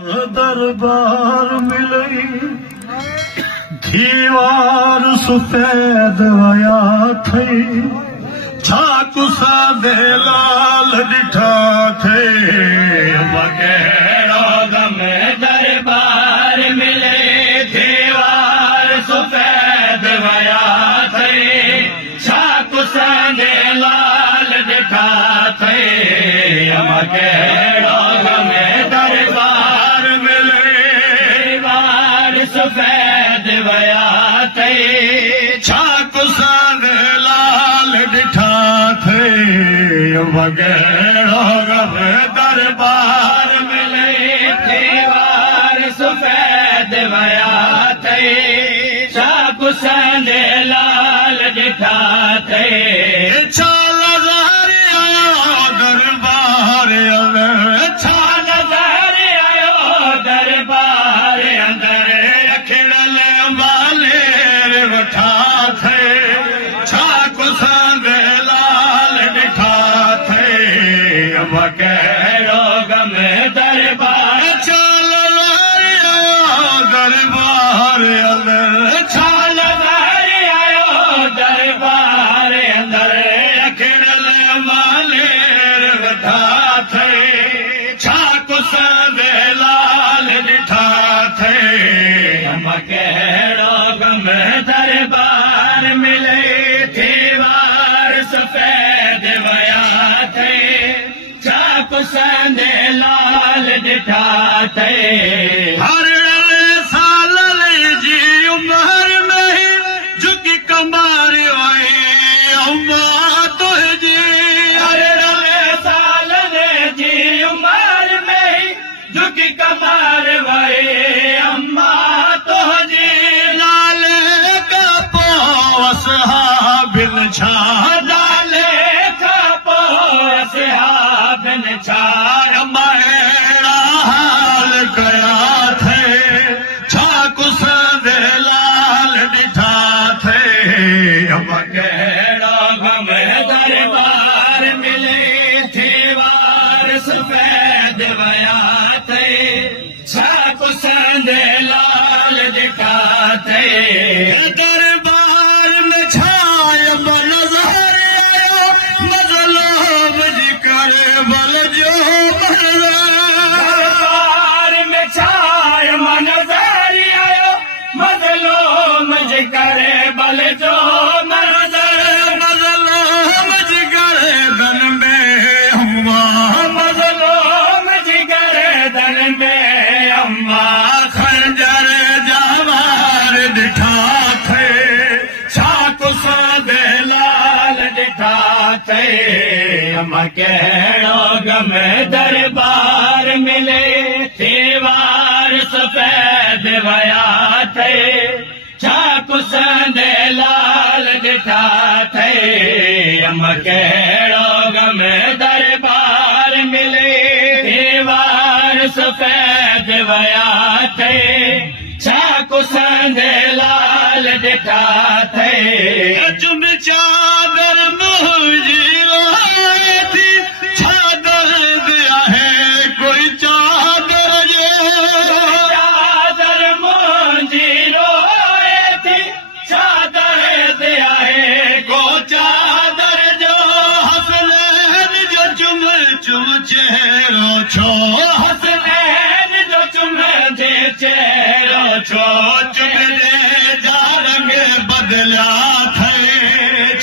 दरबार मिलई दीवार सफेद वया थई छाकुसा दे लाल डिठा थे कहिड़ो गम दरबार मिले दीवार सफेद वया थे छाकुसा दे लाल डिठा थे कहिड़ो गम दरबार सफेद वया थे छाकुसा दे लाल डिठा थे वगैरो गम दरबार मिले दीवार सफेद वया थे छाकुसा दे लाल डिठा थे छाल आयो दरबार छाल आयो दरबार अंदर खिड़ल वाले वठा थे छाकुसा दे लाल डिठा थे कहिड़ो गम दरबार छाल आयो दरबार छाल आयो दरबार अंदर खिड़ल वाले वठा थे छाकुसा दे लाल डिठा थे कहिड़ो गम दरबार मिले दीवार सफेद वया थे छाकुसा दे लाल डिठा थे हर साल जी उम्र में झुकी कमर वए अम्मा तुझी हर साल जी उम्र में झुकी कमर वए अम्मा तुझी लाल का पोस बिन छा डाले खपोस बिन छार मेरा हाल गया थे छाकुसा दे लाल डिठा थे कहिड़ो गम दरबार मिले दीवार सफेद वया थे छाकुसा दे लाल डिठा थे दरबार में छाय नजर आयो मजलूम जी करे बल जो दरबार में छाय नजर आयो मजलूम जी करे बल जो मजलूम जी करे बल में हुआ मजलूम जी करे दल में अम्मा खंजर जवार डिठा थे छाकुसा दे लाल डिठा थे कहिड़ो गम दरबार मिले दीवार सफेद वया थे छाकुसा दे लाल डिठा थे कहिड़ो गम दरबार मिले दीवार सफेद वया थे छाकुसा दे लाल डिठा थे चुम चादर मुझी रोए थी चादर दिया है कोई चादर चादर मुंजी रोए थी चादर दिया है को चादर जो हसनैन जो चुम चुम चेहरो छो हसनैन जो चुमे चेहरो छो चुमले जा रंग बदला थे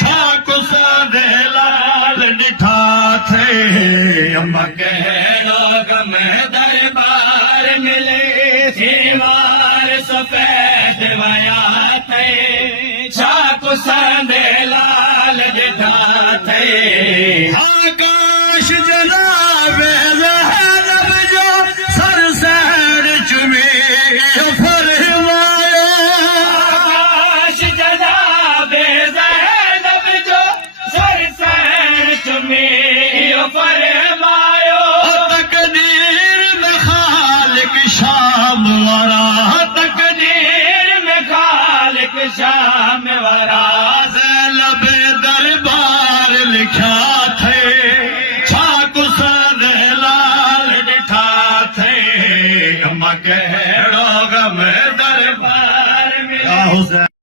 छाकुसा दे लाल डिठा थे कहिड़ो गम दरबार मिले दीवार सफेद वया थे छाकुसा दे लाल डिठा थे आकाश जनाबे ज़हनब जो सर सैर चुमे फरमाया आकाश जनाबे ज़ैनब जो सर सैर चुमे फरमायो तकदीर में खालिक शाम वरा तकदीर में खालिक शाम वरा ज़ैनब दरबार लिखा थे छाकुसा दे लाल डिठा थे अम्मा कहिड़ो गम दरबार बार मिले हुसैन